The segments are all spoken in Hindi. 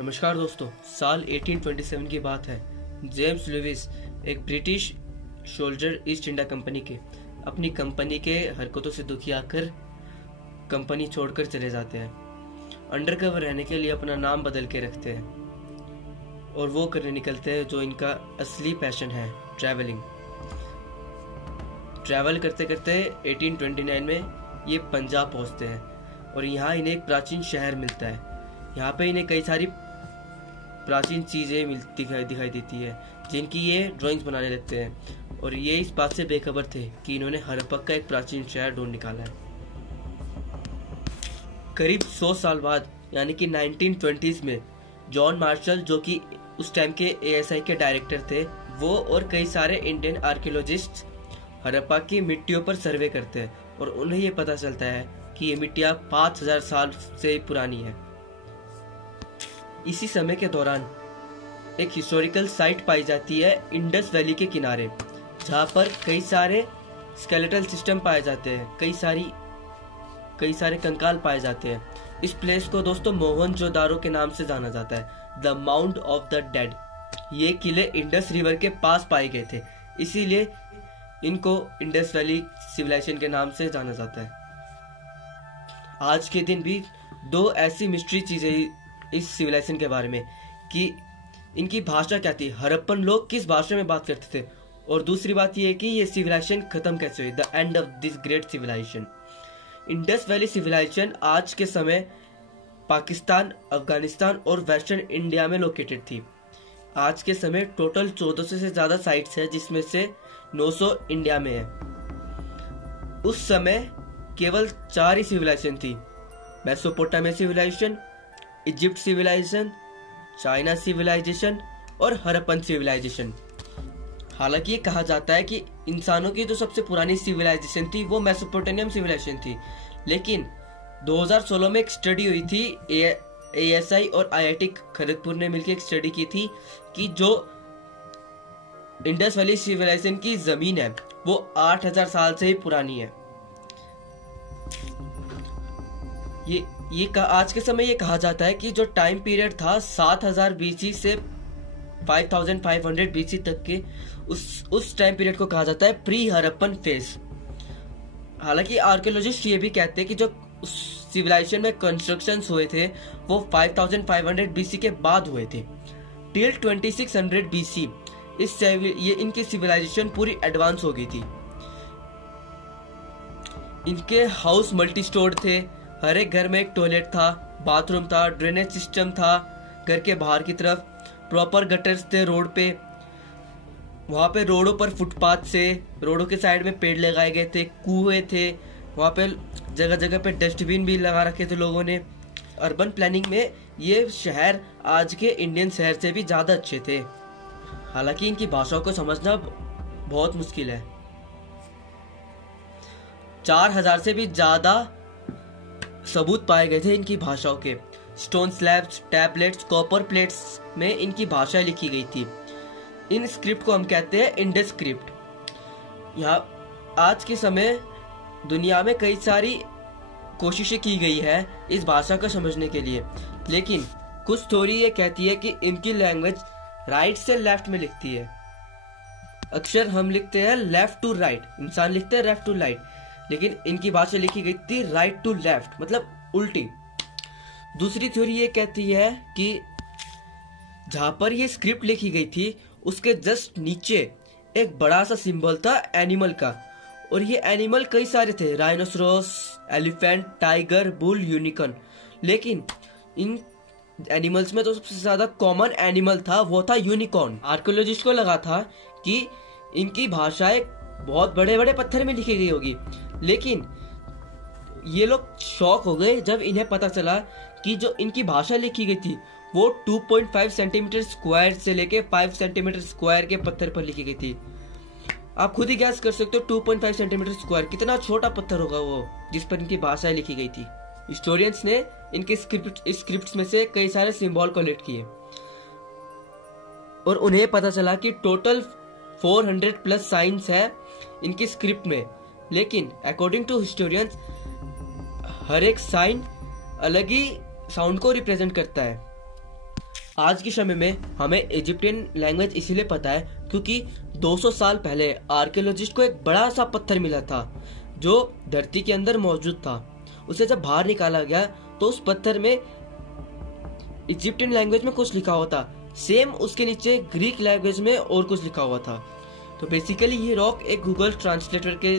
नमस्कार दोस्तों, साल 1827 की बात है। जेम्स लुइस, एक British soldier, east India company के अपनी कंपनी के हरकतों से दुखी आकर कंपनी छोड़कर चले जाते हैं। अंडरकवर रहने के लिए अपना नाम बदल के रखते हैं और वो करने निकलते हैं जो इनका असली पैशन है, ट्रैवलिंग। ट्रैवल करते करते 1829 में ये पंजाब पहुंचते हैं और यहाँ इन्हें एक प्राचीन शहर मिलता है। यहाँ पे इन्हें कई सारी प्राचीन चीजें दिखाई देती है जिनकी ये ड्राइंग्स बनाने लगते हैं और ये इस बात से बेखबर थे कि इन्होंने हड़प्पा का एक प्राचीन शहर ढूंढ निकाला है। करीब 100 साल बाद यानी कि 1920s में जॉन मार्शल, जो कि उस टाइम के ASI के डायरेक्टर थे, वो और कई सारे इंडियन आर्कियोलॉजिस्ट हड़प्पा की मिट्टियों पर सर्वे करते हैं और उन्हें ये पता चलता है कि ये मिट्टियां 5000 साल से पुरानी है। इसी समय के दौरान एक हिस्टोरिकल साइट पाई जाती है इंडस वैली के किनारे, जहाँ पर कई सारे स्केलेटल सिस्टम पाए जाते हैं, कई सारे कंकाल पाए जाते हैं। इस प्लेस को दोस्तों मोहनजोदारो के नाम से जाना जाता है, the mount of the dead. ये किले इंडस रिवर के पास पाए गए थे, इसीलिए इनको इंडस वैली सिविलाइजेशन के नाम से जाना जाता है। आज के दिन भी दो ऐसी मिस्ट्री चीजें इस सिविलाइजेशन के बारे में कि इनकी भाषा क्या थी, हड़प्पन लोग किस भाषा में बात करते थे, और दूसरी बात यह है कि ये सिविलाइजेशन खत्म कैसे हुई, the end of this great civilization. Indus Valley civilization आज के समय पाकिस्तान, अफगानिस्तान और वेस्टर्न इंडिया में लोकेटेड थी। आज के समय टोटल 1400 से ज्यादा साइट्स है, जिसमें से 900 इंडिया में है। उस समय केवल 4 ही सिविलाइजेशन थी, Mesopotamia civilization, Egypt civilization, China civilization और हड़प्पन सिविलाइजेशन। हालांकि ये कहा जाता है कि इंसानों की जो सबसे पुरानी सिविलाइजेशन थी वो मेसोपोटामियन सिविलाइजेशन थी, लेकिन 2016 में एक स्टडी हुई थी, ASI और IIT खड़गपुर ने मिलकर एक स्टडी की थी कि जो इंडस वैली सिविलाइजेशन की जमीन है वो 8000 साल से ही पुरानी है। आज के समय ये कहा जाता है कि जो टाइम पीरियड था 7000 BC से 5500 BC तक के, उस टाइम पीरियड को कहा जाता है प्री हड़प्पन फेज। हालांकि आर्कियोलॉजिस्ट ये भी कहते हैं कि जो उस सिविलाइजेशन में कंस्ट्रक्शंस हुए थे वो 5500 BC के बाद हुए थे। टिल 2600 BC ये इनकी सिविलाइजेशन पूरी एडवांस हो गई थी। इनके हाउस मल्टी स्टोर्ड थे, हर एक घर में एक टॉयलेट था, बाथरूम था, ड्रेनेज सिस्टम था, घर के बाहर की तरफ प्रॉपर गटर्स थे रोड पे। वहाँ पे रोडों पर फुटपाथ से, रोडों के साइड में पेड़ लगाए गए थे, कुएं थे, वहाँ पे जगह जगह पे डस्टबिन भी लगा रखे थे लोगों ने। अर्बन प्लानिंग में ये शहर आज के इंडियन शहर से भी ज़्यादा अच्छे थे। हालांकि इनकी भाषाओं को समझना बहुत मुश्किल है। 4000 से भी ज़्यादा सबूत पाए गए थे इनकी भाषाओं के। Stone slabs, tablets, copper plates में इनकी भाषा लिखी गई थी। इन स्क्रिप्ट को हम कहते हैं इंडस स्क्रिप्ट। यहाँ आज के समय दुनिया में कई सारी कोशिशें की गई है इस भाषा को समझने के लिए, लेकिन कुछ थ्योरी ये कहती है कि इनकी लैंग्वेज राइट से लेफ्ट में लिखती है। अक्षर हम लिखते हैं लेफ्ट टू राइट, इंसान लिखते हैं लेफ्ट टू राइट, लेकिन इनकी भाषा लिखी गई थी राइट टू लेफ्ट, मतलब उल्टी। दूसरी थ्योरी ये कहती है कि जहां पर ये स्क्रिप्ट लिखी गई थी उसके जस्ट नीचे एक बड़ा सा सिंबल था एनिमल का, और ये एनिमल कई सारे थे, rhinoceros, elephant, tiger, bull, unicorn. लेकिन इन एनिमल्स में तो सबसे ज्यादा कॉमन एनिमल था वो था यूनिकॉर्न। आर्कियोलॉजिस्ट को लगा था कि इनकी भाषा एक बहुत बड़े बड़े पत्थर में लिखी गई होगी, लेकिन ये लोग शॉक हो गए जब इन्हें पता चला कि जो इनकी भाषा लिखी गई थी वो 2.5 सेंटीमीटर स्क्वायर से लेके 5 सेंटीमीटर स्क्वायर के पत्थर पर लिखी गई थी। आप खुद ही गैस कर सकते हो 2.5 सेंटीमीटर स्क्वायर कितना छोटा पत्थर होगा वो जिस पर इनकी भाषा लिखी गई थी। हिस्टोरियंस ने इनके स्क्रिप्ट्स में से कई सारे सिंबल कलेक्ट किए और उन्हें पता चला कि टोटल 400 प्लस साइंस है इनकी स्क्रिप्ट में, लेकिन अकॉर्डिंग टू हिस्टोरियंस हर एक साइन अलग ही साउंड को रिप्रेजेंट करता है। आज के समय में हमें इजिप्टियन लैंग्वेज इसीलिए पता है क्योंकि 200 साल पहले आर्कियोलॉजिस्ट को एक बड़ा सा पत्थर मिला था जो धरती के अंदर मौजूद था। उसे जब बाहर निकाला गया तो उस पत्थर में इजिप्टियन लैंग्वेज में कुछ लिखा हुआ था, सेम उसके नीचे ग्रीक लैंग्वेज में और कुछ लिखा हुआ था। तो बेसिकली ये रॉक एक गूगल ट्रांसलेटर के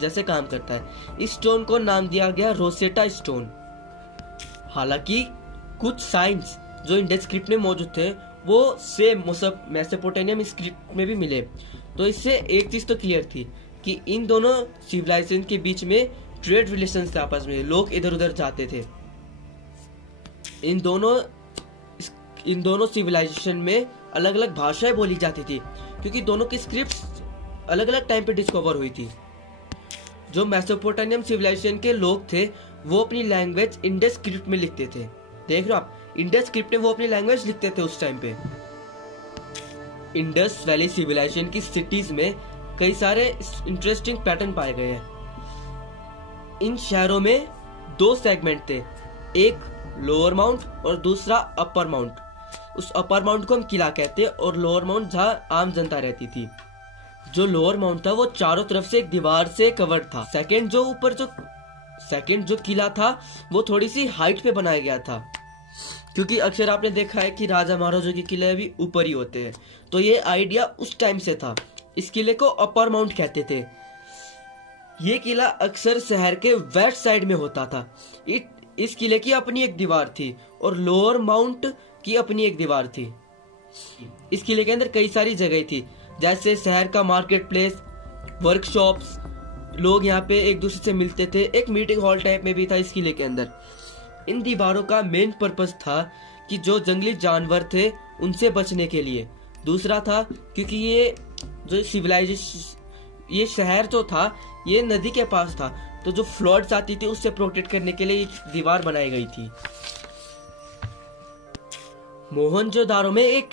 जैसे काम करता है। इस स्टोन को नाम दिया गया रोसेटा स्टोन। हालांकि कुछ साइंस जो इंडस स्क्रिप्ट में मौजूद थे वो सेम मेसोपोटामियन स्क्रिप्ट में भी मिले। तो इससे एक चीज तो क्लियर थी कि इन दोनों सिविलाइजेशन के बीच में ट्रेड रिलेशंस थे आपस में, लोग इधर उधर जाते थे। इन दोनों सिविलाइजेशन में अलग अलग भाषाएं बोली जाती थी क्योंकि दोनों की स्क्रिप्ट्स अलग अलग टाइम पे डिस्कवर हुई थी। जो मेसोपोटामियन सिविलाइजेशन के लोग थे वो अपनी लैंग्वेज इंडस स्क्रिप्ट में लिखते थे। देख रहे हो आप, इंडस स्क्रिप्ट में वो अपनी लैंग्वेज लिखते थे उस टाइम पे। इंडस वैली सिविलाइजेशन की सिटीज में कई सारे इंटरेस्टिंग पैटर्न पाए गए हैं। इन शहरों में दो सेगमेंट थे, एक लोअर माउंट और दूसरा अपर माउंट। उस अपर माउंट को हम किला कहते हैं और लोअर माउंट जहां आम जनता रहती थी। जो लोअर माउंट था वो चारों तरफ से एक दीवार से कवर्ड था। सेकंड जो किला था वो थोड़ी सी हाइट पे बनाया गया था क्योंकि अक्सर आपने देखा है कि राजा महाराजों के किले भी ऊपर ही होते हैं। तो ये आइडिया उस टाइम से था। इस किले को अपर माउंट कहते थे। ये किला अक्सर शहर के वेस्ट साइड में होता था। इस किले की अपनी एक दीवार थी और लोअर माउंट की अपनी एक दीवार थी। इस किले के अंदर कई सारी जगह थी जैसे शहर का मार्केट प्लेस, वर्कशॉप्स, लोग यहाँ पे एक दूसरे से मिलते थे। एक मीटिंग हॉल टाइप में भी था इस किले के अंदर। इन दीवारों का मेन पर्पस था कि जो जंगली जानवर थे उनसे बचने के लिए। दूसरा था क्योंकि ये जो सिविलाइजेशन, ये शहर जो था ये नदी के पास था, तो जो फ्लड्स आती थी उससे प्रोटेक्ट करने के लिए ये दीवार बनाई गई थी। मोहनजोदारो में एक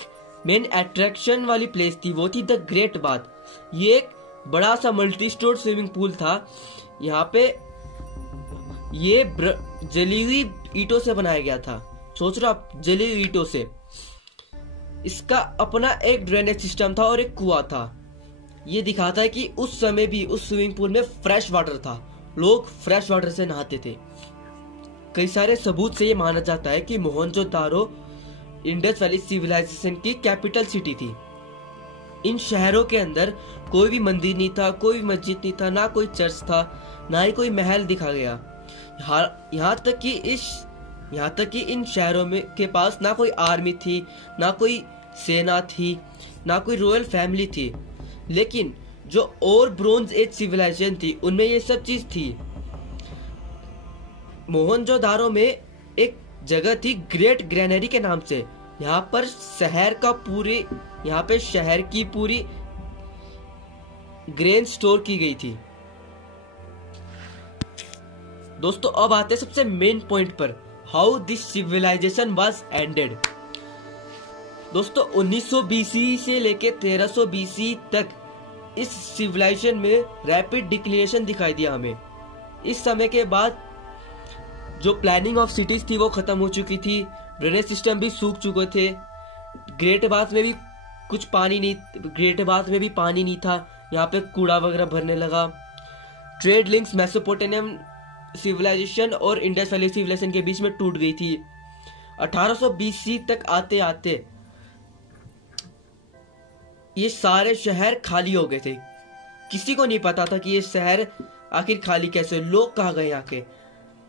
मेन अट्रैक्शन वाली प्लेस थी, वो थी द ग्रेट बाथ। ये एक बड़ा सा मल्टी स्टोर स्विमिंग पूल था। यहाँ पे ये जली हुई ईंटों से बनाया गया था। सोच रहे आप, जली हुई ईंटों से। इसका अपना एक ड्रेनेज सिस्टम था और एक कुआं था। ये दिखाता है कि उस समय भी उस स्विमिंग पूल में फ्रेश वाटर था, लोग फ्रेश वाटर से नहाते थे। कई सारे सबूत से ये माना जाता है कि मोहनजोदारो इंडस वैली सिविलाइजेशन की कैपिटल सिटी थी। इन शहरों के अंदर कोई भी मंदिर नहीं था, कोई भी मस्जिद नहीं था, ना कोई चर्च था, ना ही कोई महल दिखा गया। यहाँ तक कि इन शहरों में के पास ना कोई आर्मी थी, ना कोई सेना थी, ना कोई रॉयल फैमिली थी। लेकिन जो और ब्रोंज एज सिविलाइजेशन थी उनमें ये सब चीज थी। मोहनजोदारो में एक जगह थी ग्रेट ग्रेनरी के नाम से। यहाँ पर शहर की पूरी ग्रेन स्टोर की गई थी। दोस्तों अब आते हैं सबसे मेन पॉइंट पर, how this civilization was ended. दोस्तों 1900 BC से लेके 1300 BC तक इस सिविलाइजेशन में रैपिड डिक्लिनेशन दिखाई दिया हमें। इस समय के बाद जो प्लानिंग ऑफ सिटीज थी वो खत्म हो चुकी थी, ड्रेनेज सिस्टम भी सूख चुके थे, ग्रेट बाथ में भी पानी नहीं था, यहाँ पे कूड़ा वगैरह भरने लगा। ट्रेड लिंक्स मेसोपोटामियन सिविलाइजेशन और इंडस वैली सिविलाइजेशन के बीच में टूट गई थी। 1800 BC तक आते आते ये सारे शहर खाली हो गए थे। किसी को नहीं पता था कि ये शहर आखिर खाली कैसे, लोग कहाँ गए आके।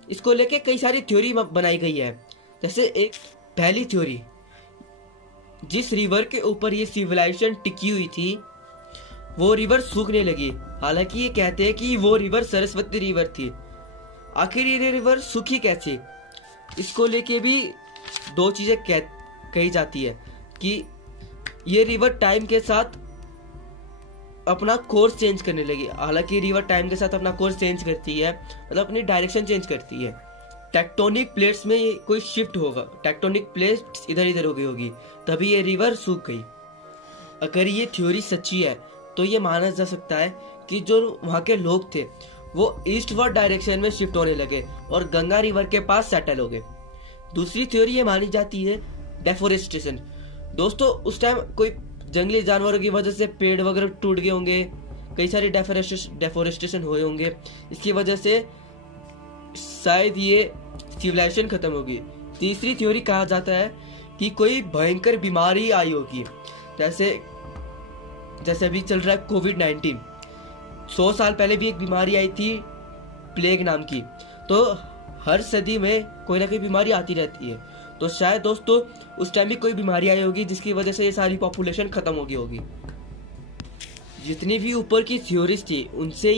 इसको लेके कई सारी थ्योरी बनाई गई है। जैसे एक पहली थ्योरी, जिस रिवर के ऊपर ये सिविलाइजेशन टिकी हुई थी वो रिवर सूखने लगी। हालांकि ये कहते हैं कि वो रिवर सरस्वती रिवर थी। आखिर ये रिवर सूखी कैसे, इसको लेके भी दो चीजें कही जाती है कि ये रिवर टाइम के साथ अपना कोर्स चेंज करने लगी। हालांकि रिवर टाइम के साथ अपना कोर्स चेंज करती है, मतलब अपनी डायरेक्शन चेंज करती है। टेक्टोनिक प्लेट्स में ये कोई शिफ्ट होगा, टेक्टोनिक प्लेट्स इधर इधर हो गई होगी, तभी ये रिवर सूख गई। अगर ये थ्योरी सच्ची है तो ये माना जा सकता है कि जो वहाँ के लोग थे वो ईस्टवर्ड डायरेक्शन में शिफ्ट होने लगे और गंगा रिवर के पास सेटल हो गए। दूसरी थ्योरी ये मानी जाती है डेफोरेस्टेशन। दोस्तों उस टाइम कोई जंगली जानवरों की वजह से पेड़ वगैरह टूट गए होंगे, कई सारे डेफोरेस्टेशन हुए होंगे, इसकी वजह से शायद ये सिविलाइजेशन खत्म होगी। तीसरी थ्योरी कहा जाता है कि कोई भयंकर बीमारी आई होगी, जैसे अभी चल रहा है कोविड-19। 100 साल पहले भी एक बीमारी आई थी प्लेग नाम की। तो हर सदी में कोई ना कोई बीमारी आती रहती है, तो शायद दोस्तों उस टाइम भी कोई बीमारी आई होगी जिसकी वजह से ये सारी पॉपुलेशन खत्म हो गई होगी। जितनी भी ऊपर की थ्योरीज थी उनसे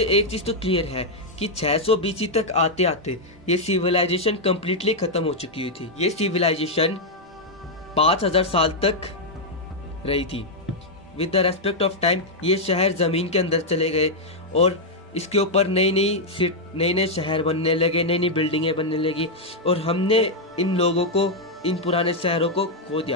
एक चीज तो क्लियर है कि 600 BC तक आते आते ये सिविलाइजेशन कंप्लीटली खत्म हो चुकी हुई थी। ये सिविलाइजेशन 5000 साल तक रही थी। With the respect of time ये शहर जमीन के अंदर चले गए और इसके ऊपर नई नई शहर बनने लगे, नई नई बिल्डिंगें बनने लगी और हमने इन लोगों को, इन पुराने शहरों को खो दिया।